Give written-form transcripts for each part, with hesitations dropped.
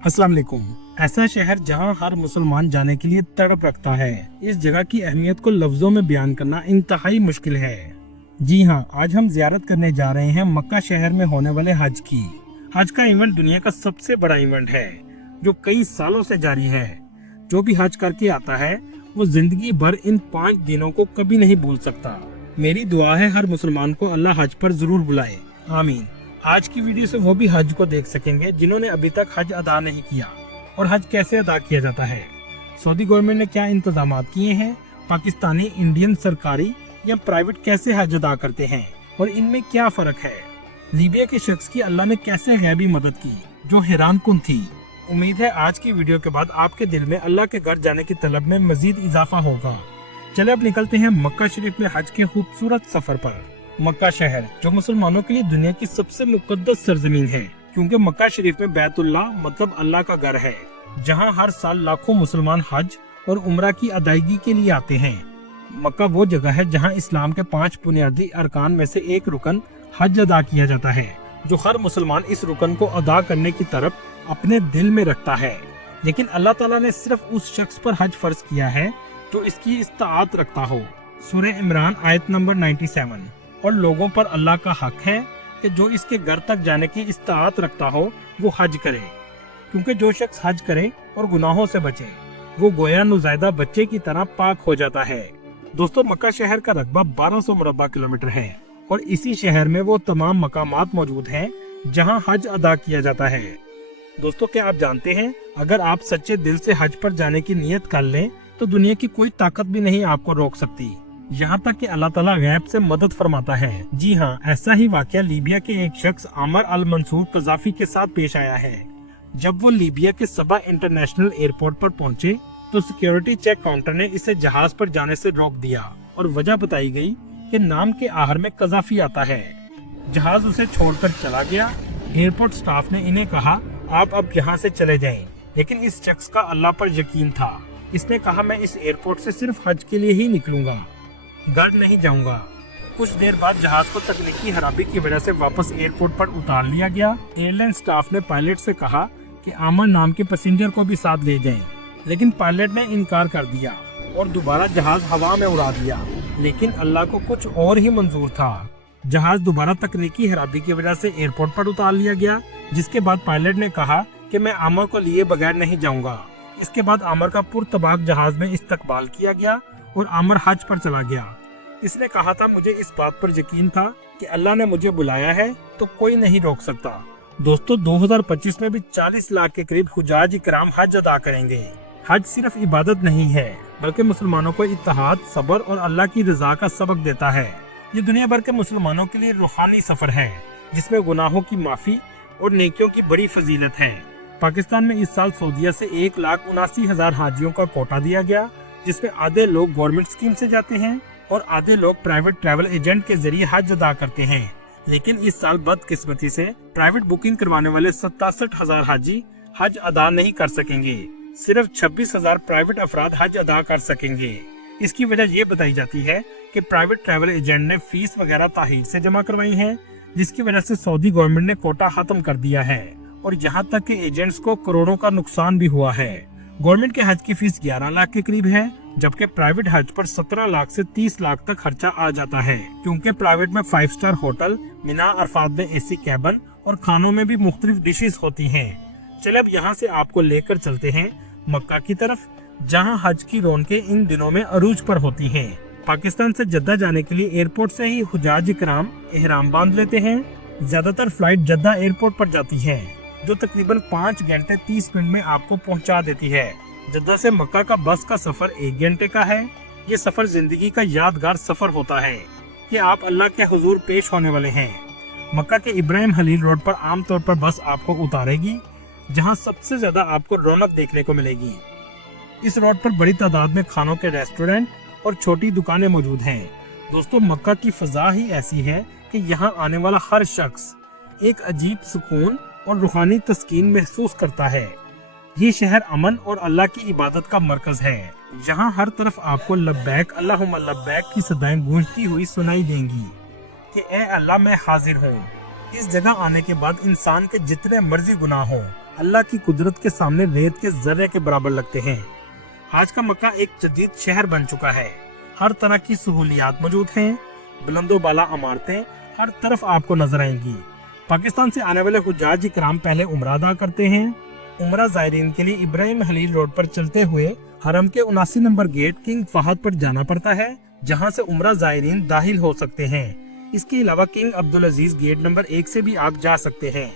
अस्सलाम वालेकुम। ऐसा शहर जहां हर मुसलमान जाने के लिए तड़प रखता है, इस जगह की अहमियत को लफ्जों में बयान करना इंतहाई मुश्किल है। जी हाँ, आज हम जियारत करने जा रहे हैं मक्का शहर में होने वाले हज की। हज का इवेंट दुनिया का सबसे बड़ा इवेंट है जो कई सालों से जारी है। जो भी हज करके आता है वो जिंदगी भर इन 5 दिनों को कभी नहीं भूल सकता। मेरी दुआ है हर मुसलमान को अल्लाह हज पर जरूर बुलाए, आमीन। आज की वीडियो से वो भी हज को देख सकेंगे जिन्होंने अभी तक हज अदा नहीं किया और हज कैसे अदा किया जाता है, सऊदी गवर्नमेंट ने क्या इंतजाम किए हैं, पाकिस्तानी, इंडियन सरकारी या प्राइवेट कैसे हज अदा करते हैं और इनमें क्या फर्क है। लीबिया के शख्स की अल्लाह ने कैसे गैबी मदद की जो हैरान कुन थी। उम्मीद है आज की वीडियो के बाद आपके दिल में अल्लाह के घर जाने की तलब में मजीद इजाफा होगा। चले अब निकलते हैं मक्का शरीफ में हज के खूबसूरत सफर पर। मक्का शहर जो मुसलमानों के लिए दुनिया की सबसे मुकद्दस सरजमीन है, क्योंकि मक्का शरीफ में बैतुल्लाह मतलब अल्लाह का घर है, जहां हर साल लाखों मुसलमान हज और उम्रा की अदायगी के लिए आते हैं। मक्का वो जगह है जहां इस्लाम के 5 बुनियादी अरकान में से एक रुकन हज अदा किया जाता है, जो हर मुसलमान इस रुकन को अदा करने की तरफ अपने दिल में रखता है। लेकिन अल्लाह ताला ने सिर्फ उस शख्स पर हज फर्ज किया है जो इसकी इस्ताअत रखता हो। सूरह इमरान आयत नंबर 97। और लोगों पर अल्लाह का हक है कि जो इसके घर तक जाने की इस्ताअत रखता हो वो हज करे, क्योंकि जो शख्स हज करे और गुनाहों से बचे वो गोया नुज़ायदा बच्चे की तरह पाक हो जाता है। दोस्तों, मक्का शहर का रकबा 1200 मुरब्बा किलोमीटर है और इसी शहर में वो तमाम मकामात मौजूद हैं जहां हज अदा किया जाता है। दोस्तों, क्या आप जानते हैं अगर आप सच्चे दिल से हज पर जाने की नियत कर लें तो दुनिया की कोई ताकत भी नहीं आपको रोक सकती, यहाँ तक कि अल्लाह ताला गैब से मदद फरमाता है। जी हाँ, ऐसा ही वाकया लीबिया के एक शख्स आमर अल मंसूर कज़ाफी के साथ पेश आया है। जब वो लीबिया के सबा इंटरनेशनल एयरपोर्ट पर पहुँचे तो सिक्योरिटी चेक काउंटर ने इसे जहाज पर जाने से रोक दिया और वजह बताई गई कि नाम के आखिर में कज़ाफी आता है। जहाज उसे छोड़कर चला गया। एयरपोर्ट स्टाफ ने इन्हें कहा आप अब यहाँ से चले जाएं, लेकिन इस शख्स का अल्लाह पर यकीन था। इसने कहा मैं इस एयरपोर्ट से सिर्फ हज के लिए ही निकलूंगा, घर नहीं जाऊंगा। कुछ देर बाद जहाज को तकनीकी खराबी की वजह से वापस एयरपोर्ट पर उतार लिया गया। एयरलाइन स्टाफ ने पायलट से कहा कि आमर नाम के पैसेंजर को भी साथ ले जाएं, लेकिन पायलट ने इनकार कर दिया और दोबारा जहाज हवा में उड़ा दिया। लेकिन अल्लाह को कुछ और ही मंजूर था। जहाज दोबारा तकनीकी खराबी की वजह से एयरपोर्ट पर उतार लिया गया, जिसके बाद पायलट ने कहा कि मैं आमर को लिए बगैर नहीं जाऊंगा। इसके बाद आमर का पुरतबाक जहाज में इस्तकबाल किया गया और आमर हज पर चला गया। इसने कहा था मुझे इस बात पर यकीन था कि अल्लाह ने मुझे बुलाया है तो कोई नहीं रोक सकता। दोस्तों, 2025 में भी 40 लाख के करीब हुजाज इकराम हज अदा करेंगे। हज सिर्फ इबादत नहीं है बल्कि मुसलमानों को इत्तेहाद, सब्र और अल्लाह की रजा का सबक देता है। ये दुनिया भर के मुसलमानों के लिए रूहानी सफर है जिसमें गुनाहों की माफी और नेकियों की बड़ी फजीलत है। पाकिस्तान में इस साल सऊदीया से 1,79,000 हाजियों का कोटा दिया गया, जिसमें आधे लोग गवर्नमेंट स्कीम से जाते हैं और आधे लोग प्राइवेट ट्रैवल एजेंट के जरिए हज अदा करते हैं। लेकिन इस साल बदकिस्मती से प्राइवेट बुकिंग करवाने वाले 67,000 हाजी हज अदा नहीं कर सकेंगे। सिर्फ 26,000 प्राइवेट अफराद हज अदा कर सकेंगे। इसकी वजह ये बताई जाती है कि प्राइवेट ट्रैवल एजेंट ने फीस वगैरह ताहीर से जमा करवाई है, जिसकी वजह से सऊदी गवर्नमेंट ने कोटा खत्म कर दिया है और यहाँ तक कि एजेंट्स को करोड़ों का नुकसान भी हुआ है। गवर्नमेंट के हज की फीस 11 लाख के करीब है, जबकि प्राइवेट हज पर 17 लाख से 30 लाख तक खर्चा आ जाता है, क्योंकि प्राइवेट में 5 स्टार होटल, मिना अरफात में एसी कैबन और खानों में भी मुख्तलिफ डिशेस होती हैं। चले अब यहाँ से आपको लेकर चलते हैं मक्का की तरफ, जहाँ हज की रौनकें इन दिनों में अरूज पर होती हैं। पाकिस्तान से जद्दा जाने के लिए एयरपोर्ट से ही हुजाज इकराम एहराम बांध लेते हैं। ज्यादातर फ्लाइट जद्दा एयरपोर्ट पर जाती है, जो तकरीबन 5 घंटे 30 मिनट में आपको पहुंचा देती है। जद्दा से मक्का का बस का सफर 1 घंटे का है। ये सफर जिंदगी का यादगार सफर होता है कि आप अल्लाह के हुजूर पेश होने वाले हैं। मक्का के इब्राहिम खलील रोड पर आमतौर पर बस आपको उतारेगी, जहां सबसे ज्यादा आपको रौनक देखने को मिलेगी। इस रोड पर बड़ी तादाद में खानों के रेस्टोरेंट और छोटी दुकानें मौजूद हैं। दोस्तों, मक्का की फजा ही ऐसी है कि यहाँ आने वाला हर शख्स एक अजीब सुकून और रूहानी तस्कीन महसूस करता है। ये शहर अमन और अल्लाह की इबादत का मरकज है। यहाँ हर तरफ आपको लब्बैक अल्लाहुम्मा लब्बैक की सदाएं गूंजती हुई सुनाई देंगी कि ए अल्लाह मैं हाजिर हूँ। इस जगह आने के बाद इंसान के जितने मर्जी गुनाह हों अल्लाह की कुदरत के सामने रेत के जर्रे के बराबर लगते हैं। आज का मक्का एक जदीद शहर बन चुका है। हर तरह की सहूलियात मौजूद हैं। बुलंदो बाला इमारतें हर तरफ आपको नजर आएंगी। पाकिस्तान से आने वाले हुज्जाज इकराम पहले उम्रा अदा करते हैं। उम्रा ज़ायरीन के लिए इब्राहिम खलील रोड पर चलते हुए हरम के 79 नंबर गेट किंग फहद पर जाना पड़ता है, जहां से उम्रा ज़ायरीन दाखिल हो सकते हैं। इसके अलावा किंग अब्दुल अजीज गेट नंबर 1 से भी आप जा सकते हैं,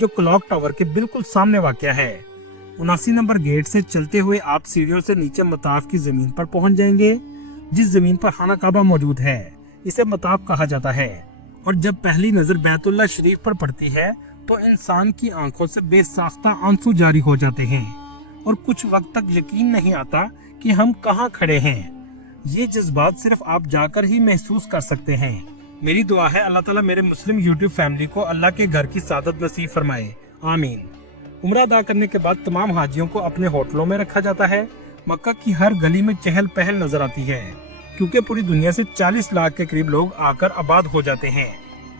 जो क्लॉक टावर के बिल्कुल सामने वाक़या है। 79 नंबर गेट से चलते हुए आप सीढ़ियों से नीचे मताफ की जमीन पर पहुंच जाएंगे। जिस जमीन पर खाना काबा मौजूद है इसे मताफ कहा जाता है। और जब पहली नजर बैतुल्लाह शरीफ पर पड़ती है तो इंसान की आंखों से बेसाख्ता आंसू जारी हो जाते हैं और कुछ वक्त तक यकीन नहीं आता कि हम कहाँ खड़े हैं। ये जज्बात सिर्फ आप जाकर ही महसूस कर सकते हैं। मेरी दुआ है अल्लाह ताला मेरे मुस्लिम यूट्यूब फैमिली को अल्लाह के घर की सादत नसीब फरमाए, आमीन। उम्रा अदा करने के बाद तमाम हाजियों को अपने होटलों में रखा जाता है। मक्का की हर गली में चहल पहल नजर आती है, क्योंकि पूरी दुनिया से 40 लाख के करीब लोग आकर आबाद हो जाते हैं।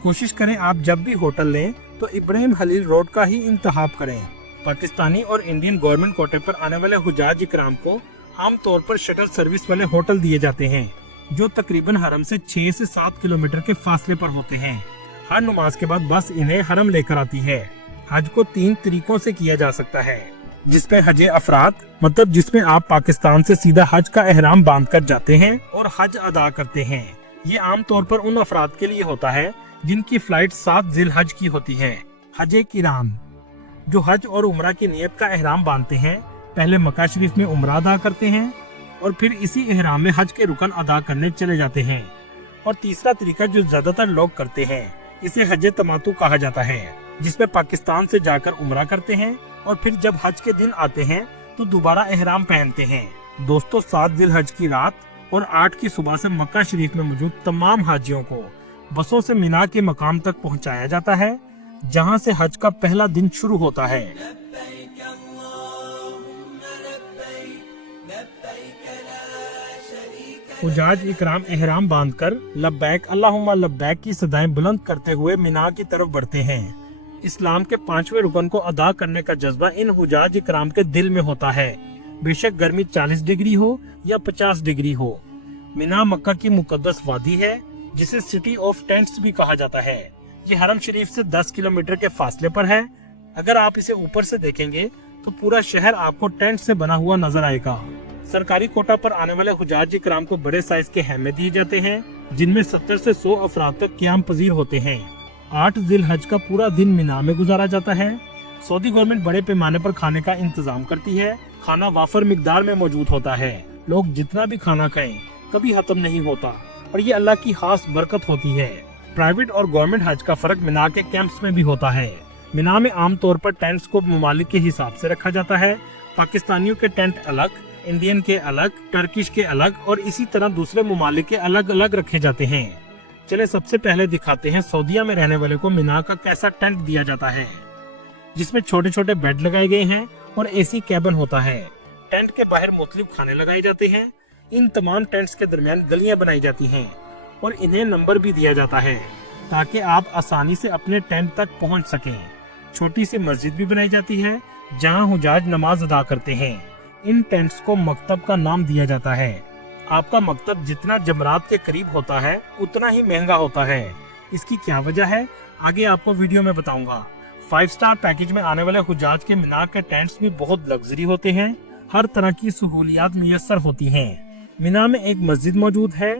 कोशिश करें आप जब भी होटल लें तो इब्राहिम खलील रोड का ही इंतखाब करें। पाकिस्तानी और इंडियन गवर्नमेंट कोटे पर आने वाले हुज्जाज इकराम को आमतौर पर शटल सर्विस वाले होटल दिए जाते हैं, जो तकरीबन हरम से 6 से 7 किलोमीटर के फासले पर होते हैं। हर नमाज के बाद बस इन्हें हरम लेकर आती है। हज को 3 तरीकों से किया जा सकता है, जिसमें हज अफराद मतलब जिसमें आप पाकिस्तान से सीधा हज का एहराम बांध कर जाते हैं और हज अदा करते हैं। ये आमतौर पर उन अफराद के लिए होता है जिनकी फ्लाइट 7 जिलहज की होती है। हज किरान, जो हज और उम्रा की नियत का एहराम बांधते हैं, पहले मक्का शरीफ में उम्रा अदा करते हैं और फिर इसी एहराम में हज के रुकन अदा करने चले जाते हैं। और तीसरा तरीका जो ज्यादातर लोग करते हैं, इसे हज तमातु कहा जाता है, जिसमें पाकिस्तान से जाकर उम्रा करते हैं और फिर जब हज के दिन आते हैं तो दोबारा एहराम पहनते हैं। दोस्तों, 7 जिलहज की रात और 8 की सुबह से मक्का शरीफ में मौजूद तमाम हाजियों को बसों से मिना के मकाम तक पहुंचाया जाता है, जहां से हज का पहला दिन शुरू होता है। हुज्जाज इकराम एहराम बांधकर लब्बैक अल्लाहुम्मा लब्बैक की सदाएं बुलंद करते हुए मिना की तरफ बढ़ते हैं। इस्लाम के 5वें रुकन को अदा करने का जज्बा इन हुज्जाज इकराम के दिल में होता है, बेशक गर्मी 40 डिग्री हो या 50 डिग्री हो। मिना मक्का की मुकद्दस वादी है, जिसे सिटी ऑफ टेंट्स भी कहा जाता है। ये हरम शरीफ से 10 किलोमीटर के फासले पर है। अगर आप इसे ऊपर से देखेंगे तो पूरा शहर आपको टेंट से बना हुआ नजर आएगा। सरकारी कोटा पर आने वाले हुज्जाज इकराम को बड़े साइज के हैमे दिए जाते हैं, जिनमें 70 से 100 अफराद तक क़याम पजीर होते हैं। 8 जिलहज का पूरा दिन मिना में गुजारा जाता है। सऊदी गवर्नमेंट बड़े पैमाने पर खाने का इंतजाम करती है। खाना वाफर मिकदार में मौजूद होता है। लोग जितना भी खाना खाएं कभी खत्म नहीं होता और ये अल्लाह की खास बरकत होती है। प्राइवेट और गवर्नमेंट हज का फर्क मिना के कैंप्स में भी होता है। मिना में आमतौर पर टेंट्स को ममालिक के हिसाब से रखा जाता है। पाकिस्तानियों के टेंट अलग, इंडियन के अलग, टर्किश के अलग और इसी तरह दूसरे ममालिक के अलग अलग रखे जाते हैं। चले सबसे पहले दिखाते हैं सऊदीया में रहने वाले को मिना का कैसा टेंट दिया जाता है, जिसमें छोटे छोटे बेड लगाए गए हैं और एसी कैबिन होता है। टेंट के बाहर मुख्तलिफ खाने लगाए जाते हैं। इन तमाम टेंट्स के दरमियान गलियां बनाई जाती हैं और इन्हें नंबर भी दिया जाता है ताकि आप आसानी से अपने टेंट तक पहुंच सकें। छोटी सी मस्जिद भी बनाई जाती है जहां हुज्जाज नमाज अदा करते हैं। इन टेंट्स को मकतब का नाम दिया जाता है। आपका मकतब जितना जमरात के करीब होता है उतना ही महंगा होता है। इसकी क्या वजह है आगे आपको वीडियो में बताऊंगा। 5 स्टार पैकेज में आने वाले हुज्जाज के मिना के टेंट्स भी बहुत लग्जरी होते हैं। हर तरह की सहूलियात मुयस्सर होती हैं। मिना में एक मस्जिद मौजूद है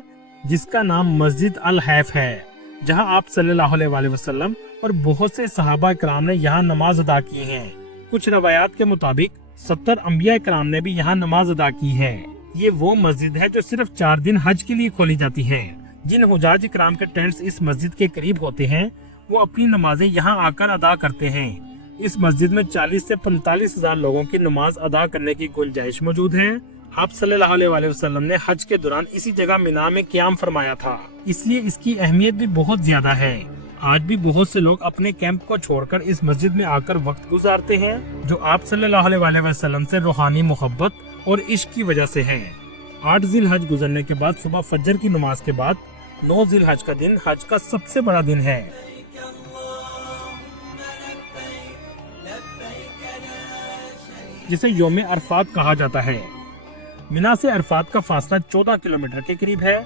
जिसका नाम मस्जिद अल हैफ है, जहां आप सल्लल्लाहु अलैहि वसल्लम और बहुत से सहाबा इकराम ने यहाँ नमाज अदा की है। कुछ रवायात के मुताबिक 70 अंबिया इकराम ने भी यहाँ नमाज अदा की है। ये वो मस्जिद है जो सिर्फ 4 दिन हज के लिए खोली जाती है। जिन हुज्जाज इकराम के टेंट्स इस मस्जिद के करीब होते हैं वो अपनी नमाजें यहाँ आकर अदा करते हैं। इस मस्जिद में 40 से 45 हजार लोगों की नमाज अदा करने की गुंजाइश मौजूद है। आप सल्लल्लाहु अलैहि वसल्लम ने हज के दौरान इसी जगह मिना में क़याम फरमाया था, इसलिए इसकी अहमियत भी बहुत ज्यादा है। आज भी बहुत से लोग अपने कैंप को छोड़कर इस मस्जिद में आकर वक्त गुजारते हैं, जो आप सल्लल्लाहु अलैहि वसल्लम से रूहानी मोहब्बत और इश्क की वजह से है। 8 जिलहज गुजरने के बाद सुबह फजर की नमाज के बाद 9 जिलहज का दिन हज का सबसे बड़ा दिन है। जिसे यौम अरफात कहा जाता है। मिना से अरफात का फासला 14 किलोमीटर के करीब है।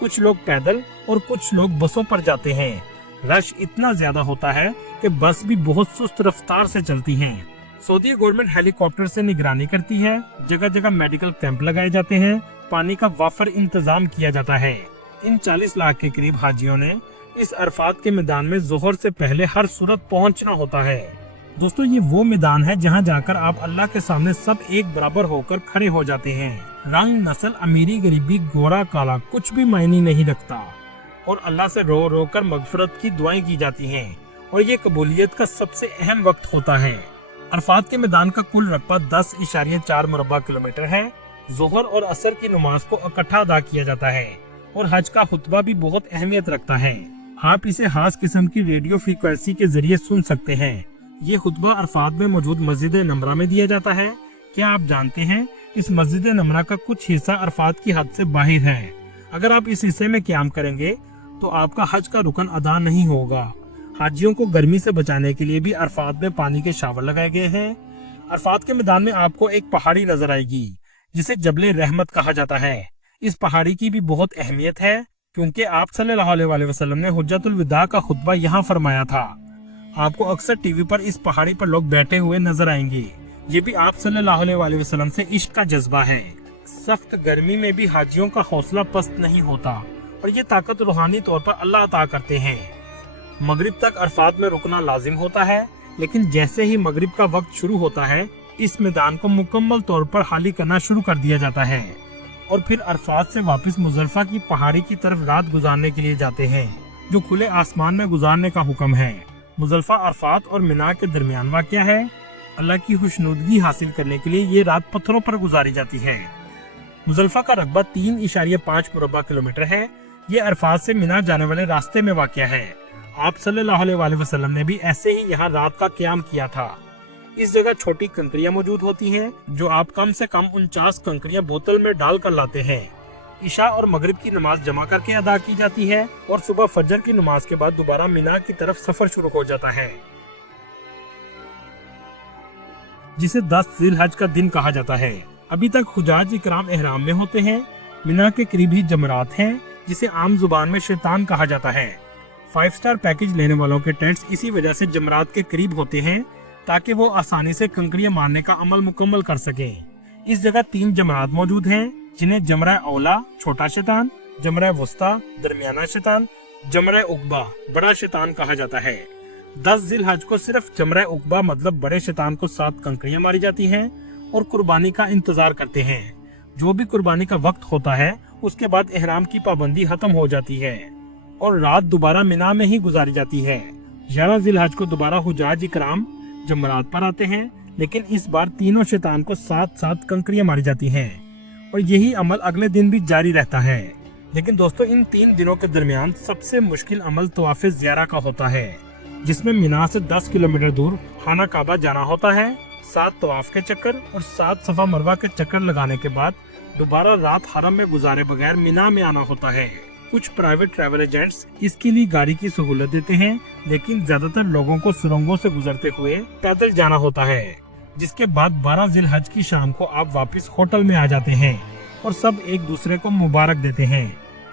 कुछ लोग पैदल और कुछ लोग बसों पर जाते हैं। रश इतना ज्यादा होता है कि बस भी बहुत सुस्त रफ्तार से चलती हैं। सऊदी गवर्नमेंट हेलीकॉप्टर से निगरानी करती है। जगह जगह मेडिकल कैंप लगाए जाते हैं। पानी का वाफर इंतजाम किया जाता है। इन 40 लाख के करीब हाजियों ने इस अरफात के मैदान में जोहर से पहले हर सूरत पहुंचना होता है। दोस्तों, ये वो मैदान है जहां जाकर आप अल्लाह के सामने सब एक बराबर होकर खड़े हो जाते हैं। रंग, नस्ल, अमीरी, गरीबी, गोरा, काला कुछ भी मायने नहीं रखता और अल्लाह से रो रो कर मगफरत की दुआएं की जाती हैं और ये कबूलियत का सबसे अहम वक्त होता है। अरफात के मैदान का कुल रकबा 10.4 मुरब्बा किलोमीटर है। जोहर और असर की नमाज को इकट्ठा अदा किया जाता है और हज का खुतबा भी बहुत अहमियत रखता है। आप इसे खास किस्म की रेडियो फ्रीक्वेंसी के जरिए सुन सकते हैं। ये खुतबा अरफात में मौजूद मस्जिद नमरा में दिया जाता है। क्या आप जानते हैं इस मस्जिद नमरा का कुछ हिस्सा अरफात की हद से बाहर है। अगर आप इस हिस्से में क़याम करेंगे तो आपका हज का रुकन अदा नहीं होगा। हाजियों को गर्मी से बचाने के लिए भी अरफात में पानी के शावर लगाए गए हैं। अरफात के मैदान में आपको एक पहाड़ी नजर आएगी जिसे जबले रहमत कहा जाता है। इस पहाड़ी की भी बहुत अहमियत है क्योंकि आप सल्लल्लाहु अलैहि वसल्लम ने हुज्जतुल विदा का खुतबा यहाँ फरमाया था। आपको अक्सर टीवी पर इस पहाड़ी पर लोग बैठे हुए नजर आएंगे। ये भी आप सल्लल्लाहु अलैहि वसल्लम से इश्क का जज्बा है। सख्त गर्मी में भी हाजियों का हौसला पस्त नहीं होता और ये ताकत रूहानी तौर पर अल्लाह अता करते हैं। मगरिब तक अरफात में रुकना लाजिम होता है, लेकिन जैसे ही मगरिब का वक्त शुरू होता है इस मैदान को मुकम्मल तौर पर खाली करना शुरू कर दिया जाता है और फिर अरफात से वापस मुजल्फा की पहाड़ी की तरफ रात गुजारने के लिए जाते हैं, जो खुले आसमान में गुजारने का हुक्म है। मुजल्फा अरफात और मिना के दरमियान वाक़या है। अल्लाह की खुशनुदगी हासिल करने के लिए ये रात पत्थरों पर गुजारी जाती है। मुजल्फा का रकबा 3.5 मुरब्बा किलोमीटर है। ये अरफात से मिना जाने वाले रास्ते में वाक़या है। आप सल्लल्लाहु अलैहि वसल्लम ने भी ऐसे ही यहाँ रात का क़याम किया था। इस जगह छोटी कंकरियां मौजूद होती हैं, जो आप कम से कम 49 कंकरियां बोतल में डाल कर लाते हैं। इशा और मगरिब की नमाज जमा करके अदा की जाती है और सुबह फजर की नमाज के बाद दोबारा मिना की तरफ सफर शुरू हो जाता है, जिसे 10 जिलहज का दिन कहा जाता है। अभी तक हुजाज इकराम एहराम में होते हैं। मिना के करीब ही जमरात हैं, जिसे आम जुबान में शैतान कहा जाता है। 5 स्टार पैकेज लेने वालों के टेंट्स इसी वजह से जमरात के करीब होते हैं ताकि वो आसानी से कंकड़ियां मारने का अमल मुकम्मल कर सकें। इस जगह 3 जमरात मौजूद हैं, जिन्हें जमरा औला छोटा शैतान, जमरा वस्ता दरमियाना शैतान, जमरा उकबा बड़ा शैतान कहा जाता है। 10 जिलहज को सिर्फ जमरा उकबा मतलब बड़े शैतान को 7 कंकड़ियां मारी जाती हैं और कुर्बानी का इंतजार करते हैं। जो भी कुर्बानी का वक्त होता है उसके बाद एहराम की पाबंदी खत्म हो जाती है और रात दोबारा मिना में ही गुजारी जाती है। 11 जिलहज को दोबारा हुजाज इकराम जमरात पर आते हैं, लेकिन इस बार तीनों शैतान को 7-7 कंकड़ियां मारी जाती हैं और यही अमल अगले दिन भी जारी रहता है। लेकिन दोस्तों, इन 3 दिनों के दरमियान सबसे मुश्किल अमल तवाफ़े ज़ियारा का होता है, जिसमें मिना से 10 किलोमीटर दूर खाना काबा जाना होता है। 7 तवाफ के चक्कर और 7 सफा मरवा के चक्कर लगाने के बाद दोबारा रात हरम में गुजारे बगैर मिना में आना होता है। कुछ प्राइवेट ट्रैवल एजेंट्स इसके लिए गाड़ी की सहूलत देते हैं, लेकिन ज्यादातर लोगों को सुरंगों से गुजरते हुए पैदल जाना होता है। जिसके बाद 12 जिलहज की शाम को आप वापस होटल में आ जाते हैं और सब एक दूसरे को मुबारक देते हैं।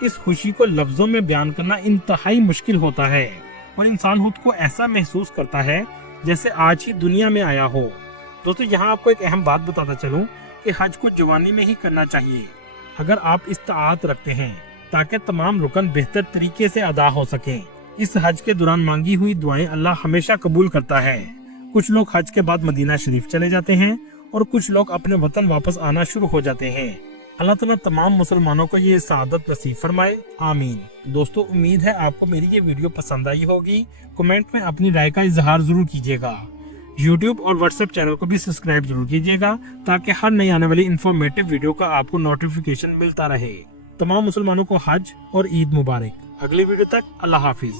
इस खुशी को लफ्जों में बयान करना इंतहाई मुश्किल होता है और इंसान खुद को ऐसा महसूस करता है जैसे आज ही दुनिया में आया हो। दोस्तों, यहाँ आपको एक अहम बात बताता चलूं कि हज को जवानी में ही करना चाहिए अगर आप इस्ताअत रखते हैं, ताकि तमाम रुकन बेहतर तरीके से अदा हो सकें। इस हज के दौरान मांगी हुई दुआएं अल्लाह हमेशा कबूल करता है। कुछ लोग हज के बाद मदीना शरीफ चले जाते हैं और कुछ लोग अपने वतन वापस आना शुरू हो जाते हैं। अल्लाह ताला तमाम मुसलमानों को ये सआदत नसीब फरमाए, आमीन। दोस्तों, उम्मीद है आपको मेरी ये वीडियो पसंद आई होगी। कमेंट में अपनी राय का इजहार जरूर कीजिएगा। YouTube और WhatsApp चैनल को भी सब्सक्राइब जरूर कीजिएगा ताकि हर नई आने वाली इन्फॉर्मेटिव वीडियो का आपको नोटिफिकेशन मिलता रहे। तमाम मुसलमानों को हज और ईद मुबारक। अगली वीडियो तक अल्लाह हाफिज।